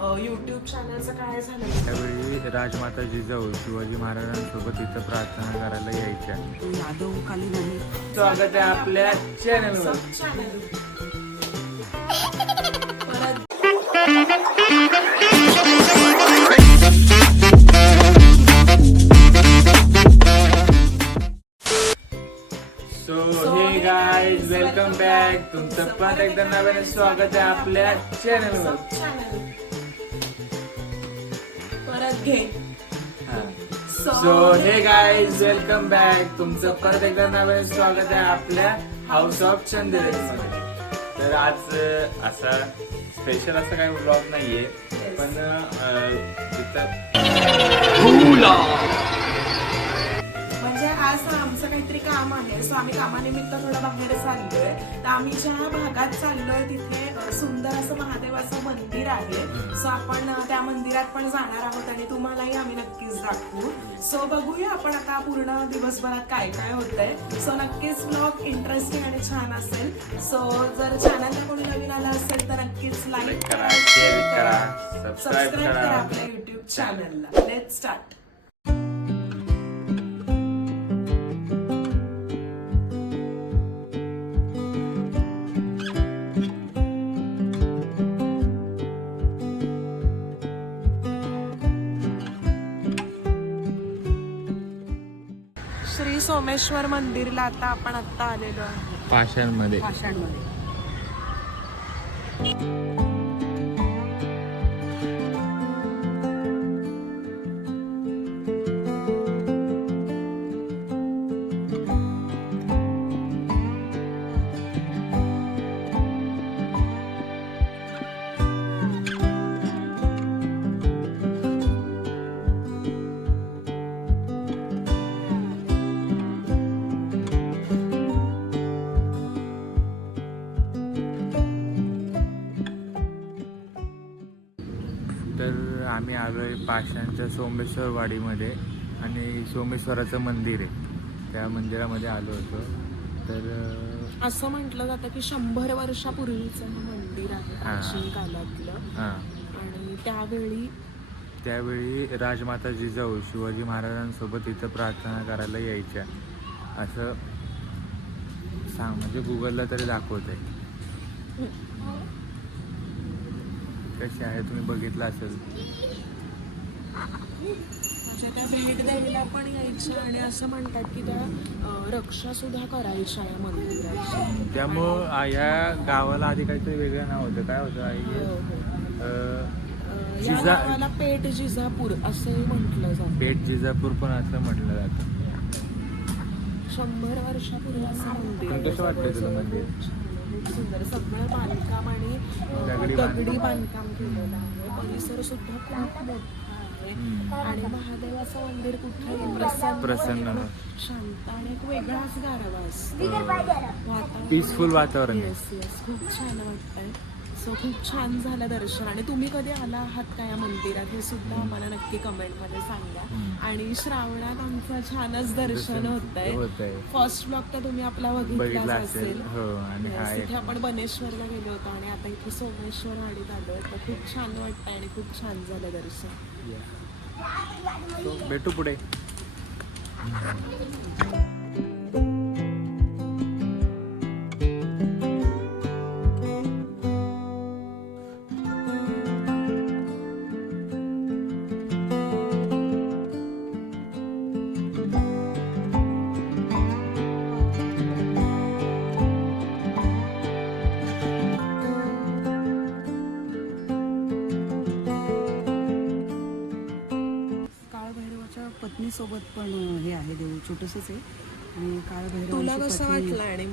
YouTube चॅनलचं काय झालं. त्यावेळी राजमाता जिजाऊ शिवाजी महाराजांसोबत इथं प्रार्थना करायला यायच्या. यादव कालीन आहे. स्वागत आहे आपल्या चॅनलवर. सो हे गाईज वेलकम बॅक. तुमचं पण एकदा नव्याने स्वागत आहे आपल्या चॅनलवर. परत घे. सो हे गाईज वेलकम बॅक. तुमचं परत एकदा नव्याने स्वागत आहे आपल्या हाऊस ऑफ चंदेरीमध्ये. तर आज असा स्पेशल असा काही व्लॉग नाहीये, पण म्हणजे आज आमचं काहीतरी काम आहे. सो आम्ही कामानिमित्त थोडं बाहेर चाललोय. तर आम्ही ज्या भागात चाललोय तिथे सुंदर असं महादेवाचं मंदिर आहे. सो आपण त्या मंदिरात पण जाणार आहोत आणि तुम्हालाही आम्ही नक्कीच दाखवू. सो बघूया आपण आता पूर्ण दिवसभरात काय काय होतंय. सो नक्कीच ब्लॉग इंटरेस्टिंग आणि छान असेल. सो जर चॅनलला कोणी नवीन आलं असेल तर नक्कीच लाईक करा, शेअर करा, सबस्क्राईब करा आपल्या युट्यूब चॅनलला. Let's start. श्री सोमेश्वर मंदिरला आपण आता आलेलो आहे. पाषाणमध्ये. पाषाणमध्ये. तर आम्ही आलोय पाषाणच्या सोमेश्वर वाडीमध्ये आणि सोमेश्वराचं मंदिर आहे, त्या मंदिरामध्ये आलो होतो. तर असं म्हटलं जातं की 100 वर्षापूर्वीचं हे मंदिर आहे प्राचीन काळातलं. आणि त्यावेळी राजमाता जिजाऊ शिवाजी महाराजांसोबत इथं प्रार्थना करायला यायच्या असं म्हणजे गुगलला तरी दाखवत आहे. कशी आहे तुम्ही बघितलं असेल. म्हणजे त्या भेट द्यायला पण यायच्या आणि असं म्हणतात की त्या रक्षा सुद्धा करायच्या या मंदिराची. त्यामुळं या गावाला आधी काहीतरी वेगळं नाव होतं. काय होतं आई? या गावाला पेठ जिजापूर असंही म्हटलं जातं. पेठ जिजापूर पण असं म्हटलं जातं. 100 वर्षापूर्वी असं मंदिर. पण कसं वाटतं तुला मंदिर? खूप सुंदर. सगळं बांधकाम आणि दगडी बांधकाम केलेलं आहे. परिसर सुद्धा खूप मोठा आहे. आणि महादेवाचं मंदिर कुठे प्रसन्न, शांत आणि एक वेगळाच गारवा असतो. पीसफुल वातावरण. येस येस, खूप छान वाटतंय. सो खूप छान झालं दर्शन. आणि तुम्ही कधी आला आहात का या मंदिरात हे सुद्धा आम्हाला नक्की कमेंटमध्ये सांगा. आणि श्रावणात आमचं छानच दर्शन होतंय. फर्स्ट ब्लॉग तर तुम्ही आपला बघितला असेल. तिथे आपण बनेश्वरला गेलो होतो आणि आता इथे सोमेश्वर वाडीत आलोय. तर खूप छान वाटतंय आणि खूप छान झालं दर्शन. भेटू पुढे. पत्नीसोबत पण हे आहे देऊळ, छोटंसंच आहे. आणि तुला कसं काळभैरवाची वाटलं? आणि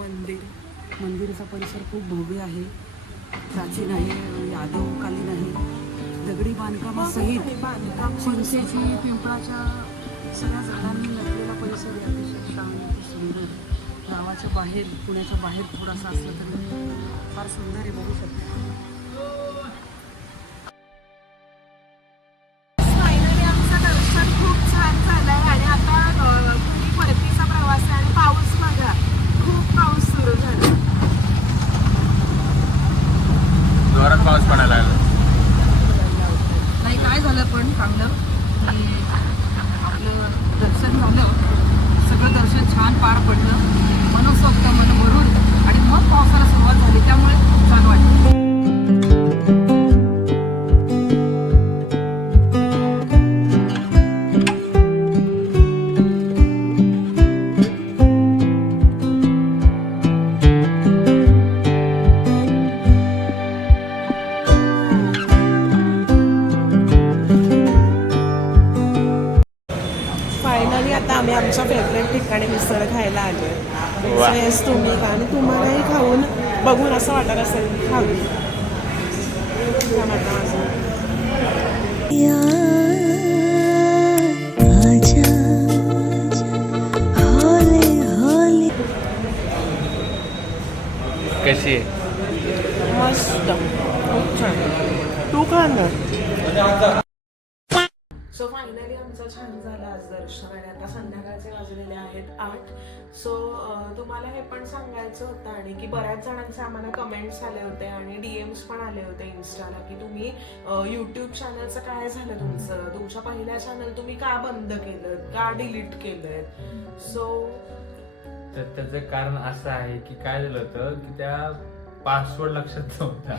मंदिराचा परिसर खूप भव्य आहे, प्राचीन आहे, यादव कालीन आहे, दगडी बांधकामासहित चिंचेची, पिंपळाच्या सगळ्या झाडांनी नटलेला परिसर आहे. अतिशय शांत सुंदर. गावाच्या बाहेर, पुण्याच्या बाहेर थोडासा असला तरी फार सुंदर आहे, बघू शकता. जोरात पाऊस पडायला लागला. आमच्या फेवरेट ठिकाणी मिसळ खायला आलोय. वा. येस तुम्ही का आणि तुम्हालाही खाऊन बघून असं वाटत असेल की खाऊ. काय म्हणता माझं? कशी आहे? मस्त, खूप छान. तू खा ना. सो फायनली आमचं छान झालं आज दर्शन आणि आता संध्याकाळचे वाजलेले आहेत 8. सो तुम्हाला हे पण सांगायचं होतं आणि की बऱ्याच जणांचे आम्हाला कमेंट्स आले होते आणि DMs पण आले होते इन्स्टाला की तुम्ही यूट्यूब चॅनलचं काय झालं तुमच्या पहिल्या चॅनल तुम्ही का बंद केलं, का डिलीट केलंय. सो तर त्याचं कारण असं आहे की काय झालं होतं की त्या पासवर्ड लक्षात नव्हता.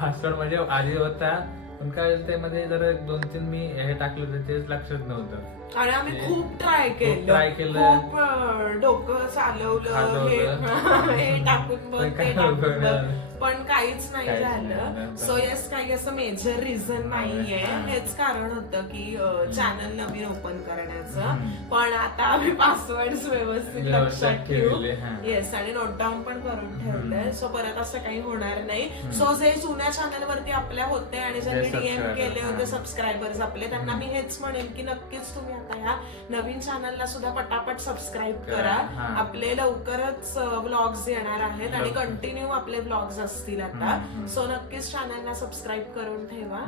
पासवर्ड म्हणजे आधी होता पण काय त्यामध्ये जरा 2-3 मी हे टाकलं होतं तेच लक्षात नव्हतं. आणि आम्ही खूप ट्राय केलं, खूप डोकं चालवलं, हे टाकून बघ ते टाकून बघ, पण काहीच नाही झालं. सो येस काही असं मेजर रिझन नाहीये. हेच कारण होतं की चॅनल नवीन ओपन करण्याचं. पण आता आम्ही पासवर्ड व्यवस्थित लक्षात ठेवू. येस आणि नोट डाऊन पण करून ठेवलंय. सो परत असं काही होणार नाही. सो जे जुन्या चॅनल वरती आपल्या होते आणि ज्यांनी DM केले होते सबस्क्रायबर्स आपले त्यांना मी हेच म्हणेन की नक्कीच तुम्ही आता ह्या नवीन चॅनलला सुद्धा पटापट सबस्क्राईब करा. आपले लवकरच व्लॉग्स येणार आहेत आणि कंटिन्यू आपले व्लॉग्स असतील आता. सो नक्कीच चॅनलला सबस्क्राईब करून ठेवा.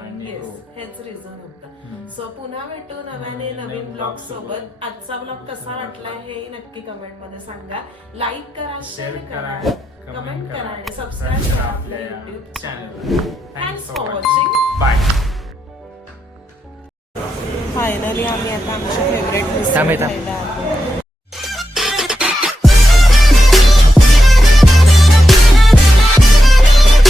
आणि येस हेच रिझन होतं. सो पुन्हा भेटू नव्याने नवीन ब्लॉग सोबत. आजचा ब्लॉग कसा वाटला हे नक्की कमेंट मध्ये सांगा. लाईक करा, शेअर करा, कमेंट करा आणि सबस्क्राईब करा आपल्या YouTube channel. Thanks for watching. Bye. Finally आम्ही आता आमच्या फेवरेट मिसळ खायला आलो.